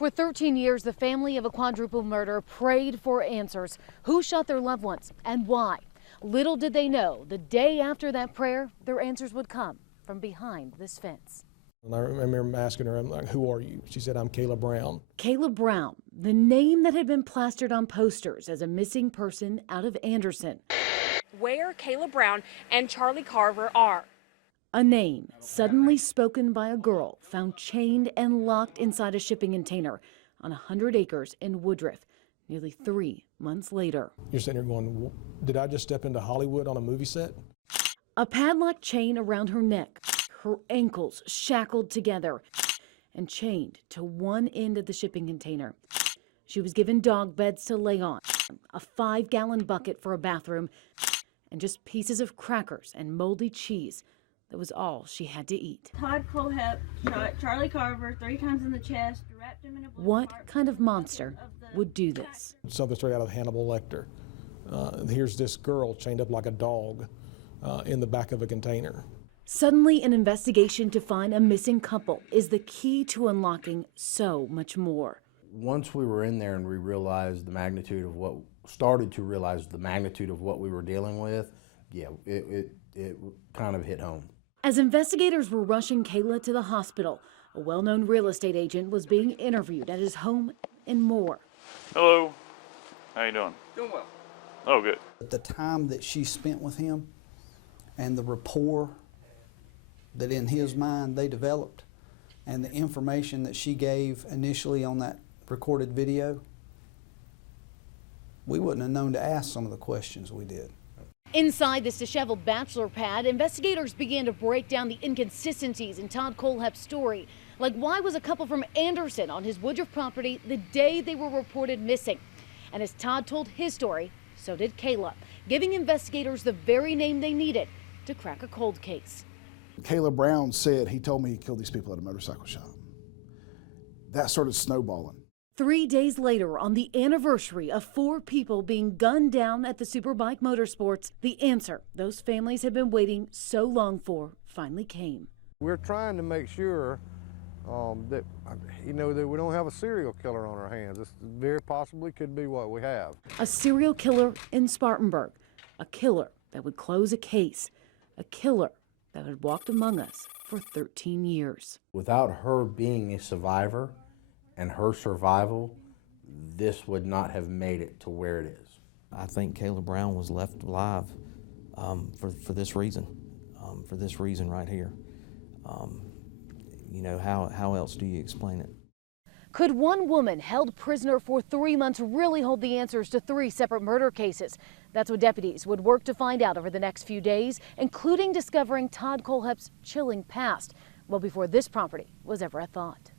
For 13 years, the family of a quadruple murder prayed for answers. Who shot their loved ones and why? Little did they know, the day after that prayer, their answers would come from behind this fence. And I remember asking her, I'm like, who are you? She said, I'm Kayla Brown. Kayla Brown, the name that had been plastered on posters as a missing person out of Anderson. Where Kayla Brown and Charlie Carver are. A name suddenly spoken by a girl found chained and locked inside a shipping container on 100 acres in Woodruff, nearly 3 months later. You're sitting here going, did I just step into Hollywood on a movie set? A padlock chain around her neck, her ankles shackled together and chained to one end of the shipping container. She was given dog beds to lay on, a 5-gallon bucket for a bathroom, and just pieces of crackers and moldy cheese. That was all she had to eat. Todd Colehep shot Charlie Carver 3 times in the chest, wrapped him in a blue What tarp, kind of monster would do this? Something straight out of Hannibal Lecter. Here's this girl chained up like a dog in the back of a container. Suddenly, an investigation to find a missing couple is the key to unlocking so much more. Once we were in there and we realized the magnitude of what, started to realize the magnitude of what we were dealing with, yeah, it kind of hit home. As investigators were rushing Kayla to the hospital, a well-known real estate agent was being interviewed at his home and more. Hello, how you doing? Doing well. Oh, good. The time that she spent with him and the rapport that in his mind they developed and the information that she gave initially on that recorded video, we wouldn't have known to ask some of the questions we did. Inside this disheveled bachelor pad, investigators began to break down the inconsistencies in Todd Colehep's story. Like, why was a couple from Anderson on his Woodruff property the day they were reported missing? And as Todd told his story, so did Kayla, giving investigators the very name they needed to crack a cold case. Kayla Brown said he told me he killed these people at a motorcycle shop. That started snowballing. 3 days later, on the anniversary of 4 people being gunned down at the Superbike Motorsports, the answer those families had been waiting so long for finally came. We're trying to make sure that, that we don't have a serial killer on our hands. This very possibly could be what we have. A serial killer in Spartanburg, a killer that would close a case, a killer that had walked among us for 13 years. Without her being a survivor and her survival, this would not have made it to where it is. I think Kayla Brown was left alive for this reason right here. How else do you explain it? Could one woman held prisoner for 3 months really hold the answers to 3 separate murder cases? That's what deputies would work to find out over the next few days, including discovering Todd Colehep's chilling past, well before this property was ever a thought.